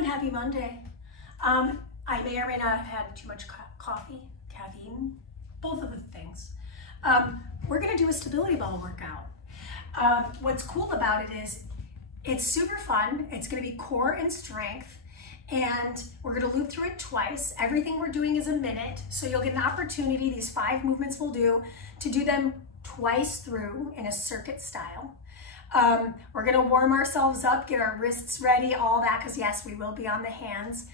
and happy Monday. I may or may not have had too much coffee, caffeine, both of the things. We're gonna do a stability ball workout. What's cool about it is it's super fun. It's gonna be core and strength, and we're gonna loop through it twice. Everything we're doing is a minute, so you'll get an opportunity, these 5 movements we'll do, to do them twice through in a circuit style. We're gonna warm ourselves up, get our wrists ready, all that, because yes, we will be on the hands.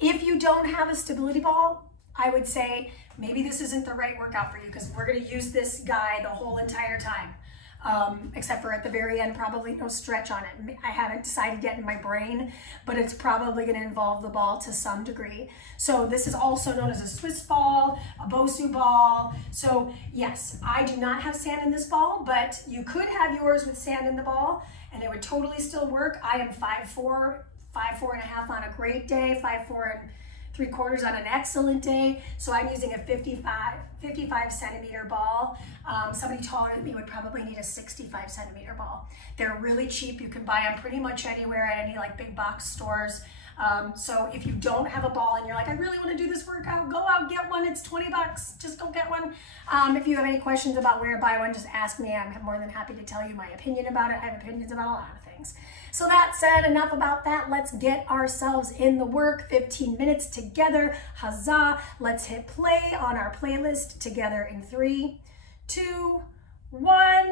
If you don't have a stability ball, I would say maybe this isn't the right workout for you, because we're gonna use this guy the whole entire time. Except for at the very end, probably no stretch on it. I haven't decided yet in my brain, but it's probably gonna involve the ball to some degree. So this is also known as a Swiss ball, a Bosu ball. So yes, I do not have sand in this ball, but you could have yours with sand in the ball and it would totally still work. I am 5'4", 5'4.5" on a great day, 5'4 3/4" on an excellent day. So I'm using a 55 centimeter ball. Somebody taller than me would probably need a 65 centimeter ball. They're really cheap. You can buy them pretty much anywhere at any like big box stores. So if you don't have a ball and you're like, I really want to do this workout, go out, get one. It's 20 bucks. Just go get one. If you have any questions about where to buy one, just ask me. I'm more than happy to tell you my opinion about it. I have opinions about a lot of things. So that said, enough about that. Let's get ourselves in the work. 15 minutes together. Huzzah. Let's hit play on our playlist together in 3, 2, 1.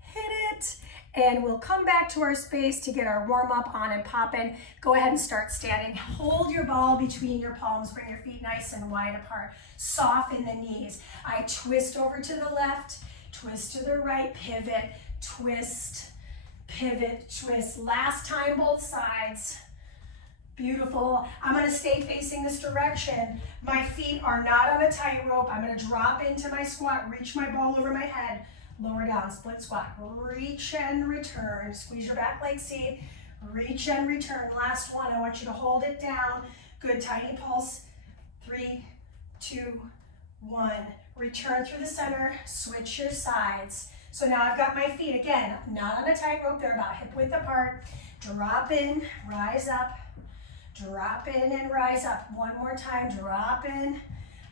Hit it. And we'll come back to our space to get our warm up on and popping. Go ahead and start standing. Hold your ball between your palms. Bring your feet nice and wide apart. Soften the knees. I twist over to the left, twist to the right, pivot, twist, pivot, twist. Last time, both sides. Beautiful. I'm gonna stay facing this direction. My feet are not on a tightrope. I'm gonna drop into my squat, reach my ball over my head, lower down, split squat, reach and return. Squeeze your back leg, see? Reach and return. Last one, I want you to hold it down. Good, tiny pulse. 3, 2, 1. Return through the center, switch your sides. So now I've got my feet, again, not on a tightrope, they're about hip width apart. Drop in, rise up, drop in and rise up. One more time, drop in.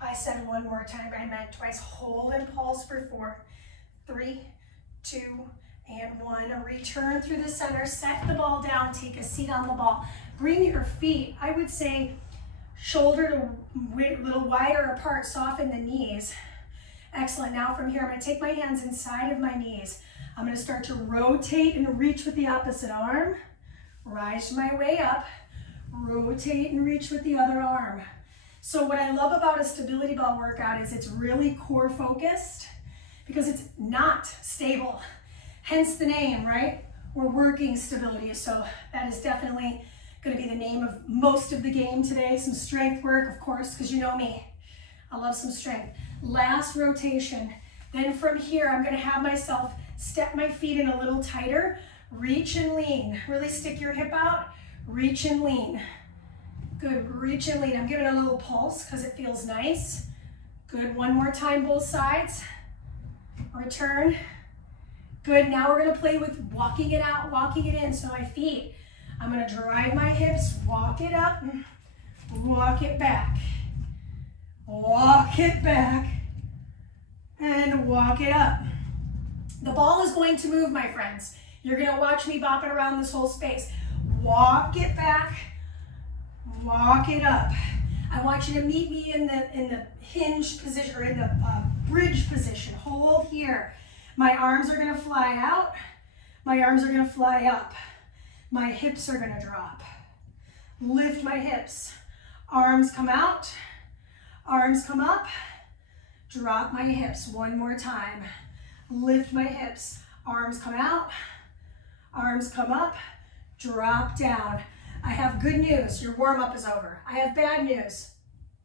I said one more time, I meant twice. Hold and pulse for 4, 3, 2, and 1. Return through the center, set the ball down, take a seat on the ball. Bring your feet, I would say, shoulder to a little wider apart, soften the knees. Excellent. Now from here, I'm going to take my hands inside of my knees. I'm going to start to rotate and reach with the opposite arm. Rise my way up. Rotate and reach with the other arm. So what I love about a stability ball workout is it's really core focused because it's not stable. Hence the name, right? We're working stability. So that is definitely going to be the name of most of the game today. Some strength work, of course, because you know me. I love some strength. Last rotation. Then from here, I'm going to have myself step my feet in a little tighter. Reach and lean. Really stick your hip out. Reach and lean. Good. Reach and lean. I'm giving a little pulse because it feels nice. Good. One more time, both sides. Return. Good. Now we're going to play with walking it out, walking it in. So my feet, I'm going to drive my hips, walk it up, walk it back. Walk it back and walk it up. The ball is going to move, my friends. You're going to watch me bopping around this whole space. Walk it back, walk it up. I want you to meet me in the hinge position or in the bridge position. Hold here. My arms are going to fly out. My arms are going to fly up. My hips are going to drop. Lift my hips. Arms come out. Arms come up, drop my hips. One more time. Lift my hips. Arms come out, arms come up, drop down. I have good news. Your warm-up is over. I have bad news.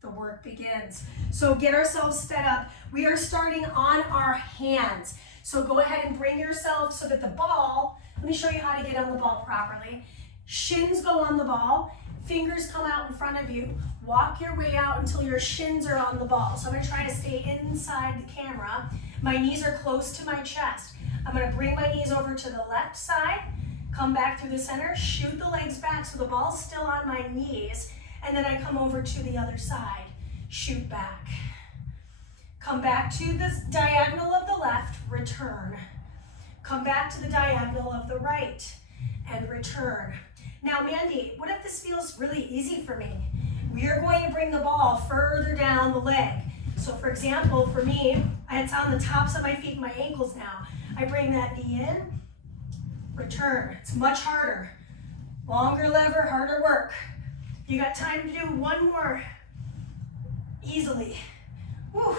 The work begins. So get ourselves set up. We are starting on our hands. So go ahead and bring yourself so that the ball, let me show you how to get on the ball properly. Shins go on the ball. Fingers come out in front of you. Walk your way out until your shins are on the ball. So I'm gonna try to stay inside the camera. My knees are close to my chest. I'm gonna bring my knees over to the left side, Come back through the center, shoot the legs back so the ball's still on my knees, and then I come over to the other side, shoot back. Come back to the diagonal of the left, return. Come back to the diagonal of the right, and return. Now, Mandy, what if this feels really easy for me? We are going to bring the ball further down the leg. So for example, for me, it's on the tops of my feet and my ankles now. I bring that knee in, return. It's much harder. Longer lever, harder work. You got time to do one more easily. Whew.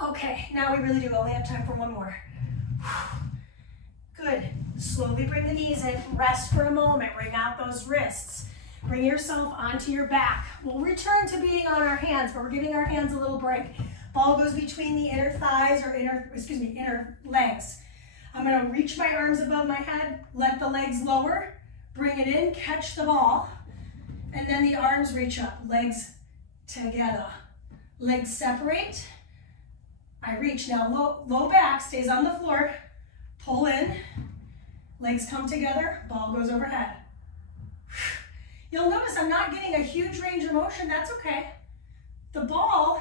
Okay, now we really do only have time for one more. Good. Slowly bring the knees in, rest for a moment, bring out those wrists. Bring yourself onto your back. We'll return to being on our hands, but we're giving our hands a little break. Ball goes between the inner thighs or inner legs. I'm gonna reach my arms above my head, let the legs lower, bring it in, catch the ball, and then the arms reach up, legs together. Legs separate, I reach. Now low back stays on the floor, pull in, legs come together, ball goes overhead. You'll notice I'm not getting a huge range of motion, that's okay. The ball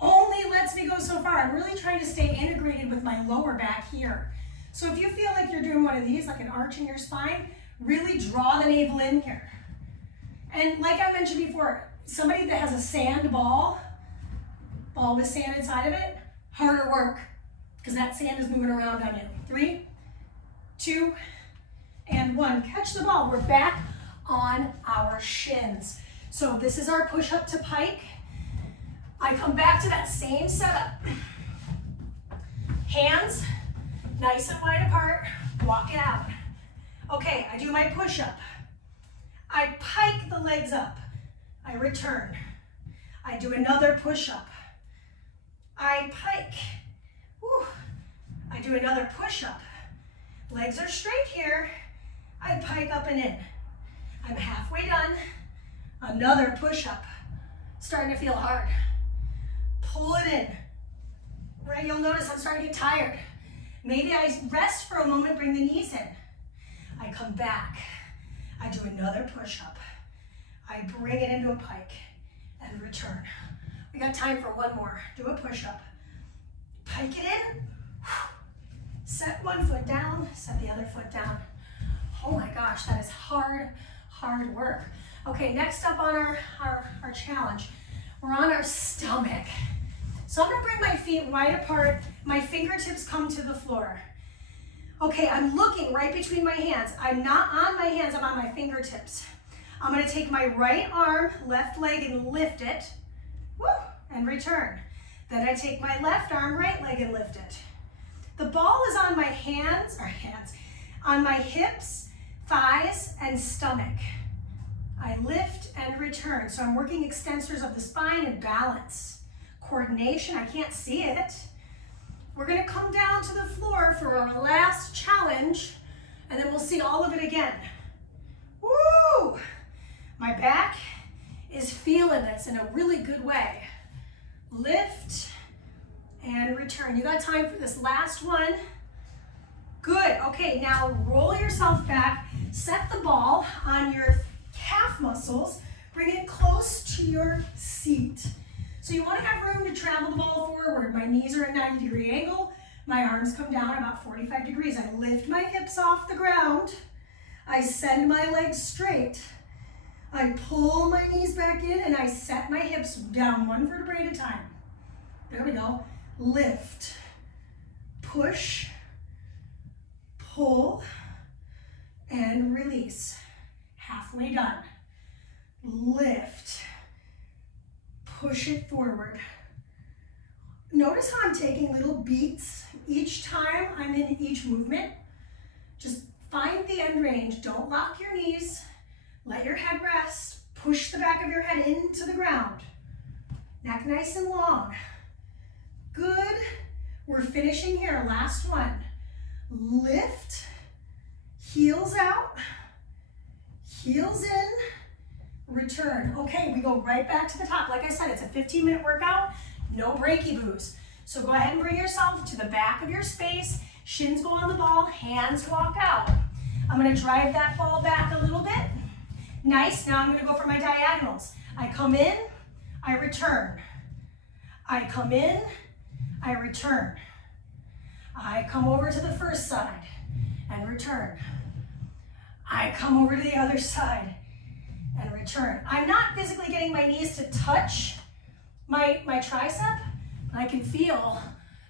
only lets me go so far. I'm really trying to stay integrated with my lower back here. So if you feel like you're doing one of these, like an arch in your spine, really draw the navel in here. And like I mentioned before, somebody that has a sand ball with sand inside of it, harder work, because that sand is moving around on you. 3, 2, and 1. Catch the ball. We're back on our shins. So this is our push up to pike. I come back to that same setup. Hands nice and wide apart, walk it out. Okay, I do my push up. I pike the legs up. I return. I do another push up. I pike. Whew. I do another push up. Legs are straight here. I pike up and in. I'm halfway done. Another push up. Starting to feel hard. Pull it in. Right, you'll notice I'm starting to get tired. Maybe I rest for a moment, bring the knees in. I come back. I do another push up. I bring it into a pike and return. We got time for one more. Do a push up. Pike it in. Set one foot down, set the other foot down. Oh my gosh, that is hard work. Okay, next up on our challenge, we're on our stomach. So I'm gonna bring my feet wide apart, my fingertips come to the floor. Okay, I'm looking right between my hands. I'm not on my hands, I'm on my fingertips. I'm gonna take my right arm, left leg, and lift it, woo, and return. Then I take my left arm, right leg, and lift it. The ball is on my on my hips, thighs, and stomach. I lift and return. So I'm working extensors of the spine and balance. Coordination, I can't see it. We're gonna come down to the floor for our last challenge, and then we'll see all of it again. Woo! My back is feeling this in a really good way. Lift and return. You got time for this last one. Good, okay, now roll yourself back, set the ball on your calf muscles, bring it close to your seat. So you want to have room to travel the ball forward. My knees are at a 90-degree angle, my arms come down about 45 degrees. I lift my hips off the ground, I send my legs straight, I pull my knees back in, and I set my hips down one vertebrae at a time. There we go. Lift, push, pull, and release. Halfway done. Lift, push it forward. Notice how I'm taking little beats each time I'm in each movement. Just find the end range. Don't lock your knees. Let your head rest. Push the back of your head into the ground. Neck nice and long. Good. We're finishing here. Last one. Lift, heels out, heels in, return. Okay, we go right back to the top. Like I said, it's a 15-minute workout, no breaky boos. So go ahead and bring yourself to the back of your space. Shins go on the ball, hands walk out. I'm gonna drive that ball back a little bit. Nice, now I'm gonna go for my diagonals. I come in, I return. I come in, I return. I come over to the first side and return. I come over to the other side and return. I'm not physically getting my knees to touch my tricep, but I can feel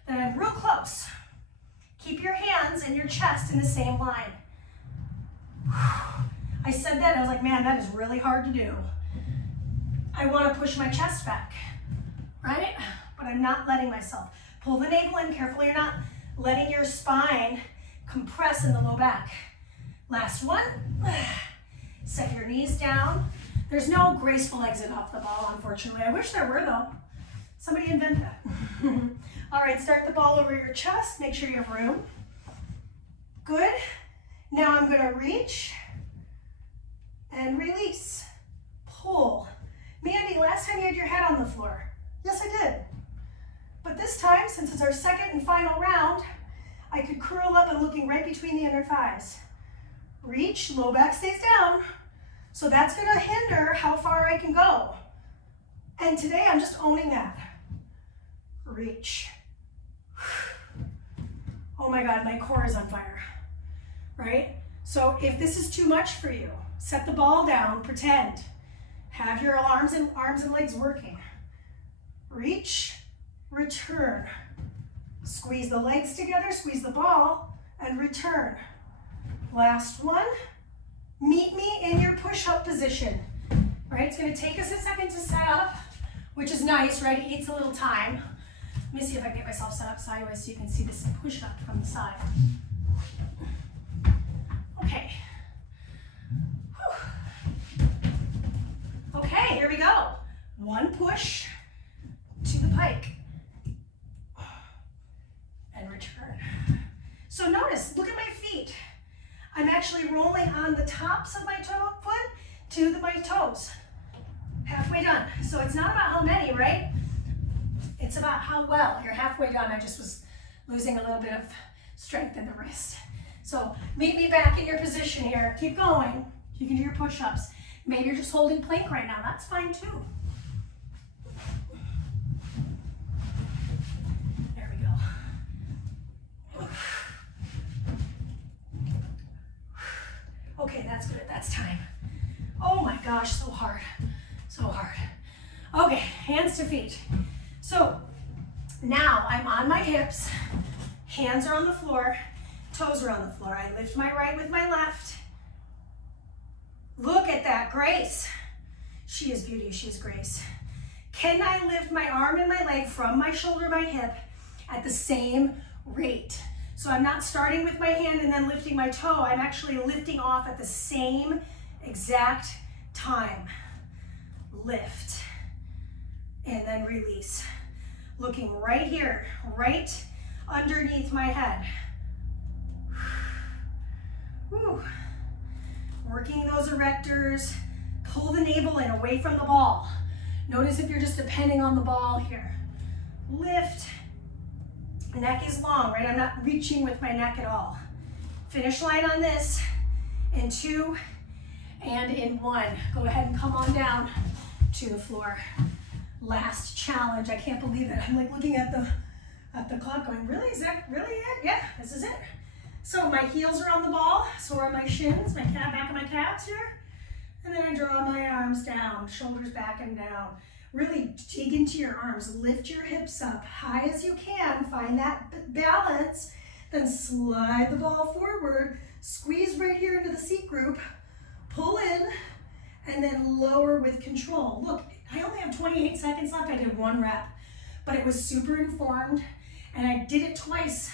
that I'm real close. Keep your hands and your chest in the same line. I said that, I was like, man, that is really hard to do. I want to push my chest back, right? But I'm not letting myself. Pull the navel in carefully. You're not letting your spine compress in the low back. Last one. Set your knees down. There's no graceful exit off the ball, unfortunately. I wish there were, though. Somebody invent that. All right, start the ball over your chest. Make sure you have room. Good. Now I'm going to reach and release. Pull. Mandy, last time you had your head on the floor. Yes, I did. But this time, since it's our second and final round, I could curl up and looking right between the inner thighs. Reach, low back stays down. So that's going to hinder how far I can go. And today I'm just owning that. Reach. Oh my God, my core is on fire, right? So if this is too much for you, set the ball down, pretend. Have your arms and legs working. Reach, return. Squeeze the legs together, squeeze the ball, and return. Last one. Meet me in your push-up position. Right, it's gonna take us a second to set up, which is nice, right? It eats a little time. Let me see if I can get myself set up sideways so you can see this push-up from the side. Okay. Whew. Okay, here we go. One push to the pike. And return. So notice, look at my feet. I'm actually rolling on the tops of my foot to my toes. Halfway done. So it's not about how many, right? It's about how well. You're halfway done. I just was losing a little bit of strength in the wrist. So meet me back in your position here. Keep going. You can do your push-ups. Maybe you're just holding plank right now. That's fine too. There we go. Okay, that's good. That's time. Oh my gosh, so hard. So hard. Okay, hands to feet. So now I'm on my hips, hands are on the floor, toes are on the floor. I lift my right with my left. Look at that, Grace. She is beauty, she is grace. Can I lift my arm and my leg from my shoulder to my hip at the same rate? So I'm not starting with my hand and then lifting my toe. I'm actually lifting off at the same exact time. Lift and then release. Looking right here, right underneath my head. Whew. Working those erectors. Pull the navel in away from the ball. Notice if you're just depending on the ball here. Lift. Neck is long, right? I'm not reaching with my neck at all. Finish line on this in 2 and in 1. Go ahead and come on down to the floor. Last challenge. I can't believe it. I'm like looking at the clock going, really? Is that really it? Yeah, this is it. So my heels are on the ball, so are my shins, my back of my calves here. And then I draw my arms down, shoulders back and down. Really dig into your arms, lift your hips up high as you can, find that balance, then slide the ball forward, squeeze right here into the seat group, pull in, and then lower with control. Look, I only have 28 seconds left. I did 1 rep, but it was super informed, and I did it twice,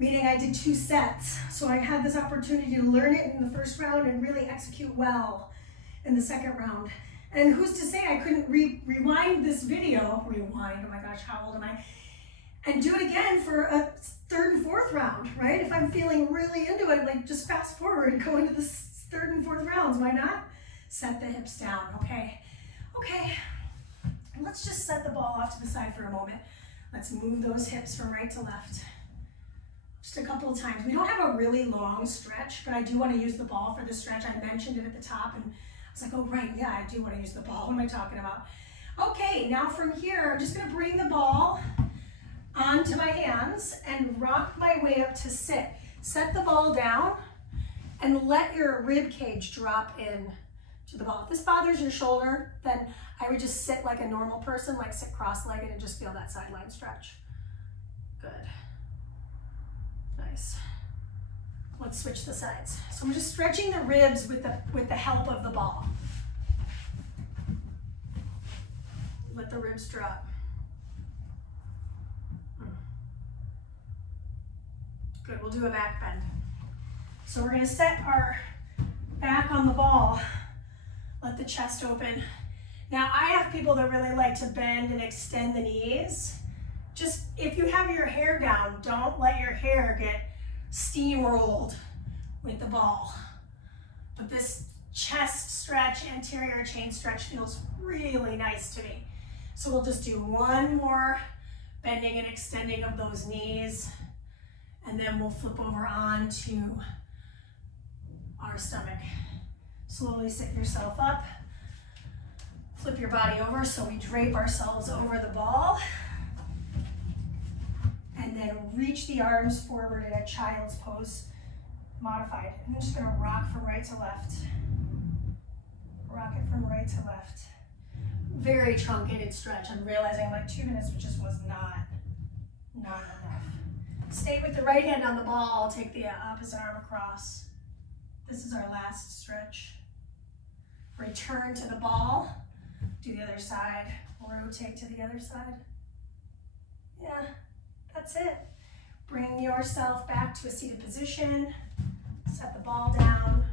meaning I did 2 sets. So I had this opportunity to learn it in the first round and really execute well in the second round. And who's to say I couldn't rewind this video, oh my gosh, how old am I? And do it again for a 3rd and 4th round, right? If I'm feeling really into it, like just fast forward and go into the 3rd and 4th rounds, why not? Set the hips down, okay? Okay, let's just set the ball off to the side for a moment. Let's move those hips from right to left. just a couple of times. We don't have a really long stretch, but I do want to use the ball for the stretch. I mentioned it at the top and I was like, oh right, yeah, I do want to use the ball. What am I talking about? Okay, now from here, I'm just gonna bring the ball onto my hands and rock my way up to sit. Set the ball down and let your rib cage drop in to the ball. If this bothers your shoulder, then I would just sit like a normal person, like sit cross-legged and just feel that sideline stretch. Good. Nice. Let's switch the sides. So I'm just stretching the ribs with the help of the ball. Let the ribs drop. Good, we'll do a back bend. So we're gonna set our back on the ball. Let the chest open. Now I have people that really like to bend and extend the knees. Just, if you have your hair down, don't let your hair get steamrolled with the ball. But this chest stretch, anterior chain stretch feels really nice to me. So we'll just do one more bending and extending of those knees, and then we'll flip over onto our stomach. Slowly sit yourself up. Flip your body over so we drape ourselves over the ball. And then reach the arms forward in a child's pose, modified. I'm just gonna rock from right to left. Rock it from right to left. Very truncated stretch. I'm realizing like 2 minutes just was not enough. Stay with the right hand on the ball. I'll take the opposite arm across. This is our last stretch. Return to the ball. Do the other side. Rotate to the other side. Yeah, that's it. Bring yourself back to a seated position. Set the ball down.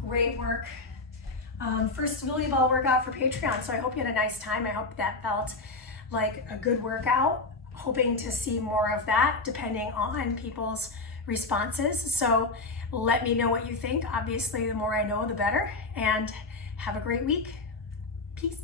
Great work. First stability ball workout for Patreon. So I hope you had a nice time. I hope that felt like a good workout. Hoping to see more of that depending on people's responses. So let me know what you think. Obviously, the more I know, the better. And have a great week. Peace.